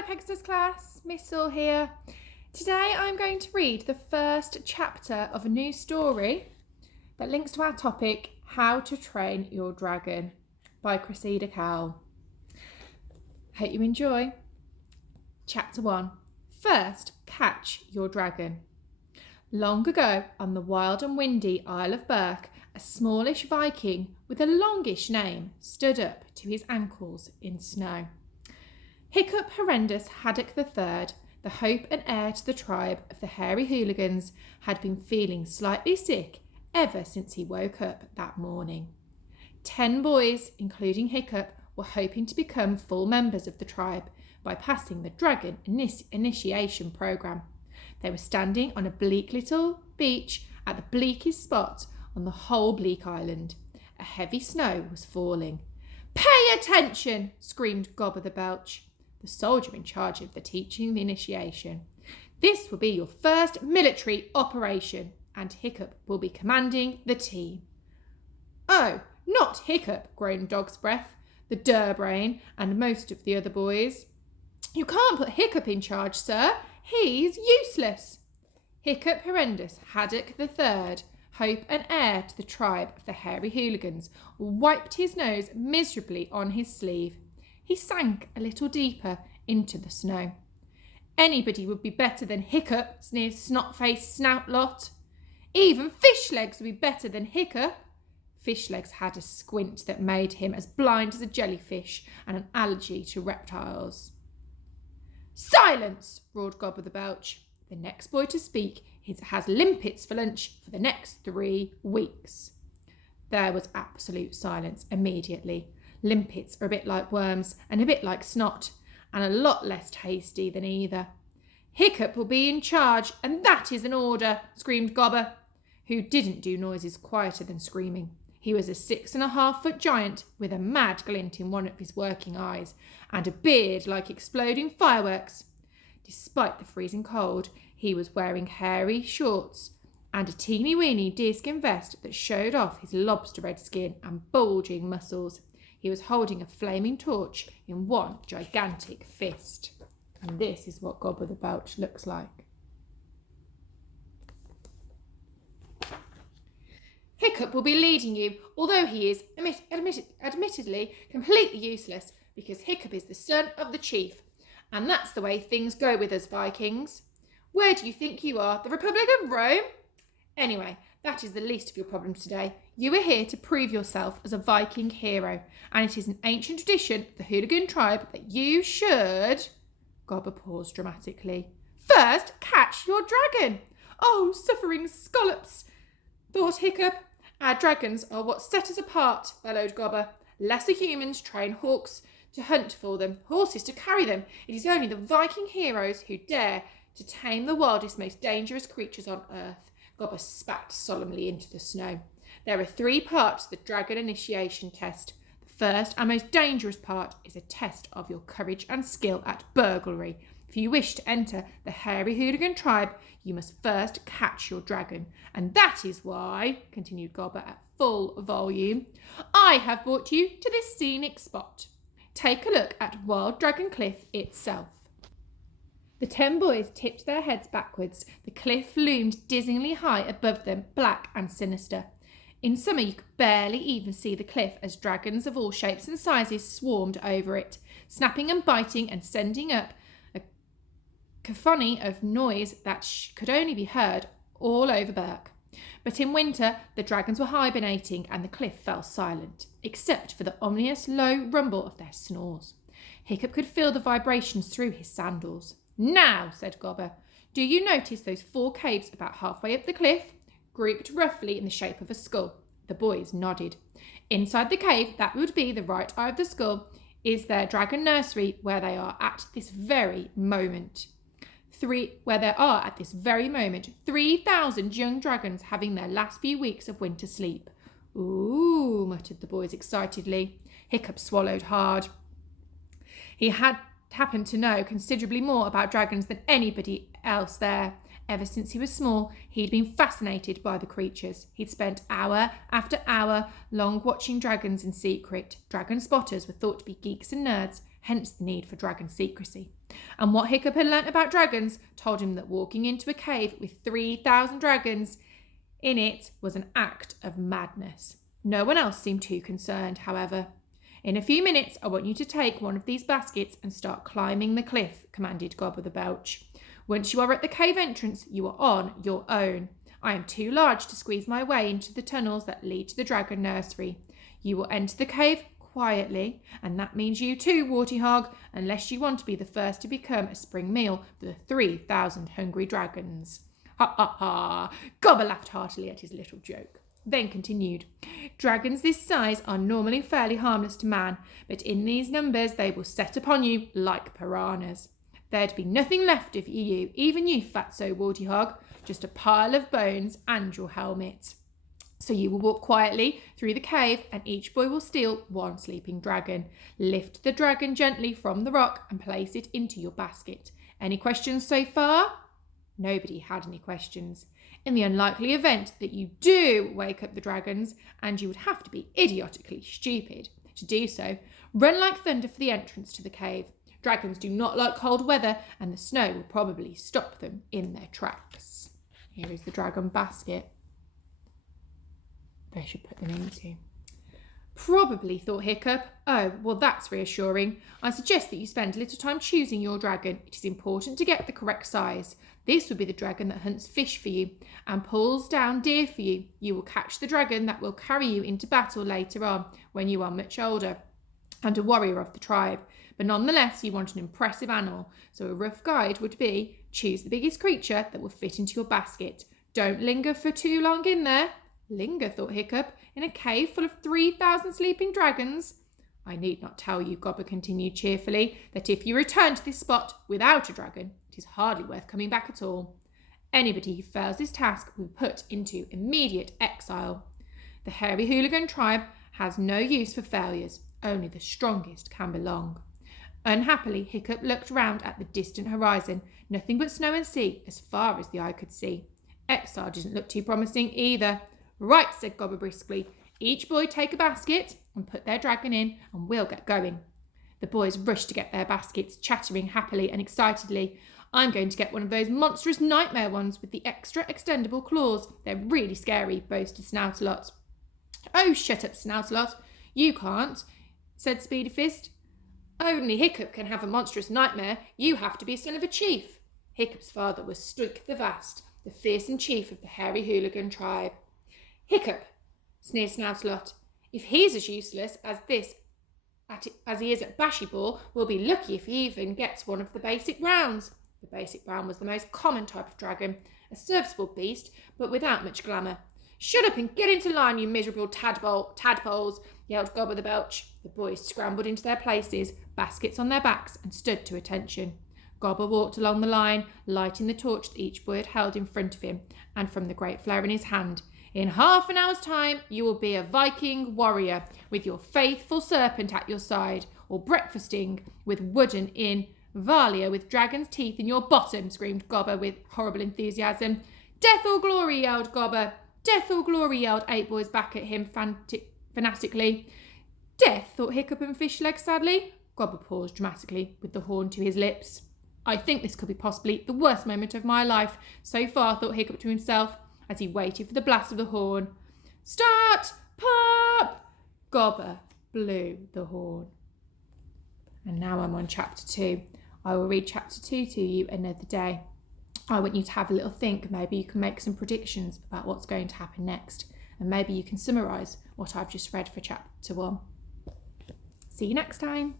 Hi Pegasus class, Miss Saul here. Today I'm going to read the first chapter of a new story that links to our topic, How to Train Your Dragon by Cressida Cowell. Hope you enjoy. Chapter 1. First, catch your dragon. Long ago, on the wild and windy Isle of Berk, a smallish Viking with a longish name stood up to his ankles in snow. Hiccup Horrendous Haddock III, the hope and heir to the tribe of the Hairy Hooligans, had been feeling slightly sick ever since he woke up that morning. 10 boys, including Hiccup, were hoping to become full members of the tribe by passing the Dragon Initiation Programme. They were standing on a bleak little beach at the bleakest spot on the whole bleak island. A heavy snow was falling. "Pay attention!" screamed Gobber the Belch, the soldier in charge of the teaching the initiation. "This will be your first military operation, and Hiccup will be commanding the team." "Oh, not Hiccup," groaned Dog's Breath, the Durbrain, and most of the other boys. "You can't put Hiccup in charge, sir. He's useless." Hiccup Horrendous Haddock III, hope and heir to the tribe of the Hairy Hooligans, wiped his nose miserably on his sleeve. He sank a little deeper into the snow. "Anybody would be better than Hiccup," sneered Snot-faced Snoutlot. "Even Fishlegs would be better than Hiccup." Fishlegs had a squint that made him as blind as a jellyfish and an allergy to reptiles. "Silence!" roared Gobber the Belch. "The next boy to speak has limpets for lunch for the next 3 weeks." There was absolute silence immediately. Limpets are a bit like worms and a bit like snot, and a lot less tasty than either. "Hiccup will be in charge, and that is an order," screamed Gobber, who didn't do noises quieter than screaming. He was a 6.5-foot giant with a mad glint in one of his working eyes and a beard like exploding fireworks. Despite the freezing cold, he was wearing hairy shorts and a teeny-weeny deerskin vest that showed off his lobster-red skin and bulging muscles. He was holding a flaming torch in one gigantic fist. And this is what Gobber the Belch looks like. "Hiccup will be leading you, although he is admittedly completely useless, because Hiccup is the son of the chief. And that's the way things go with us Vikings. Where do you think you are? The Republic of Rome? Anyway, that is the least of your problems today. You are here to prove yourself as a Viking hero, and it is an ancient tradition of the Hooligan tribe that you should..." Gobber paused dramatically. "First, catch your dragon." "Oh, suffering scallops," thought Hiccup. "Our dragons are what set us apart," bellowed Gobber. "Lesser humans train hawks to hunt for them, horses to carry them. It is only the Viking heroes who dare to tame the wildest, most dangerous creatures on earth." Gobber spat solemnly into the snow. "There are 3 parts to the Dragon Initiation Test. The first and most dangerous part is a test of your courage and skill at burglary. If you wish to enter the Hairy Hooligan tribe, you must first catch your dragon. And that is why," continued Gobber at full volume, "I have brought you to this scenic spot. Take a look at Wild Dragon Cliff itself." The 10 boys tipped their heads backwards. The cliff loomed dizzyingly high above them, black and sinister. In summer you could barely even see the cliff as dragons of all shapes and sizes swarmed over it, snapping and biting and sending up a cacophony of noise that could only be heard all over Berk. But in winter, the dragons were hibernating and the cliff fell silent, except for the ominous low rumble of their snores. Hiccup could feel the vibrations through his sandals. "Now," said Gobber, "do you notice those 4 caves about halfway up the cliff, grouped roughly in the shape of a skull?" The boys nodded. "Inside the cave, that would be the right eye of the skull, is their dragon nursery where they are at this very moment. 3,000 young dragons having their last few weeks of winter sleep." "Ooh," muttered the boys excitedly. Hiccup swallowed hard. He happened to know considerably more about dragons than anybody else there. Ever since he was small, he'd been fascinated by the creatures. He'd spent hour after hour long watching dragons in secret. Dragon spotters were thought to be geeks and nerds, hence the need for dragon secrecy. And what Hiccup had learnt about dragons told him that walking into a cave with 3,000 dragons in it was an act of madness. No one else seemed too concerned, however. In a few minutes, I want you to take one of these baskets and start climbing the cliff, commanded Gobber the Belch. Once you are at the cave entrance, you are on your own. I am too large to squeeze my way into the tunnels that lead to the dragon nursery. You will enter the cave quietly, and that means you too, Warty Hog, unless you want to be the first to become a spring meal for the 3,000 hungry dragons. Ha ha ha! Gobber laughed heartily at his little joke. Then continued, dragons this size are normally fairly harmless to man, but in these numbers they will set upon you like piranhas. There'd be nothing left of you, even you, Fatso Warty Hog, just a pile of bones and your helmet. So you will walk quietly through the cave, and each boy will steal one sleeping dragon. Lift the dragon gently from the rock and place it into your basket. Any questions so far? Nobody had any questions. In the unlikely event that you do wake up the dragons, and you would have to be idiotically stupid to do so, run like thunder for the entrance to the cave. Dragons do not like cold weather, and the snow will probably stop them in their tracks. Here is the dragon basket they should put them into. Probably, thought Hiccup. Oh, well, that's reassuring. I suggest that you spend a little time choosing your dragon. It is important to get the correct size. This would be the dragon that hunts fish for you and pulls down deer for you. You will catch the dragon that will carry you into battle later on when you are much older and a warrior of the tribe. But nonetheless, you want an impressive animal. So a rough guide would be choose the biggest creature that will fit into your basket. Don't linger for too long in there. Linger, thought Hiccup, in a cave full of 3,000 sleeping dragons? I need not tell you, Gobber continued cheerfully, that if you return to this spot without a dragon, it is hardly worth coming back at all. Anybody who fails this task will be put into immediate exile. The Hairy Hooligan tribe has no use for failures. Only the strongest can belong. Unhappily, Hiccup looked round at the distant horizon. Nothing but snow and sea as far as the eye could see. Exile didn't look too promising either. Right, said Gobber briskly. Each boy take a basket and put their dragon in, and we'll get going. The boys rushed to get their baskets, chattering happily and excitedly. I'm going to get one of those monstrous nightmare ones with the extra extendable claws. They're really scary, boasted Snoutalot. Oh, shut up, Snoutalot. You can't, said Speedy Fist. Only Hiccup can have a monstrous nightmare. You have to be son of a chief. Hiccup's father was Streak the Vast, the fearsome chief of the Hairy Hooligan tribe. Hiccup, sneered Snoutalot. If he's as useless as he is at Bashyball, we'll be lucky if he even gets one of the basic browns. The basic brown was the most common type of dragon, a serviceable beast, but without much glamour. Shut up and get into line, you miserable tadpoles, yelled Gobber the Belch. The boys scrambled into their places, baskets on their backs, and stood to attention. Gobber walked along the line, lighting the torch that each boy had held in front of him, and from the great flare in his hand. In half an hour's time, you will be a Viking warrior with your faithful serpent at your side, or breakfasting with Wooden in Valia with dragon's teeth in your bottom, screamed Gobber with horrible enthusiasm. Death or glory, yelled Gobber. Death or glory, yelled 8 boys back at him fanatically. Death, thought Hiccup and Fishleg sadly. Gobber paused dramatically with the horn to his lips. I think this could be possibly the worst moment of my life so far, thought Hiccup to himself, as he waited for the blast of the horn. Start! Pop! Gobber blew the horn. And now I'm on chapter 2. I will read chapter 2 to you another day. I want you to have a little think. Maybe you can make some predictions about what's going to happen next. And maybe you can summarise what I've just read for chapter 1. See you next time.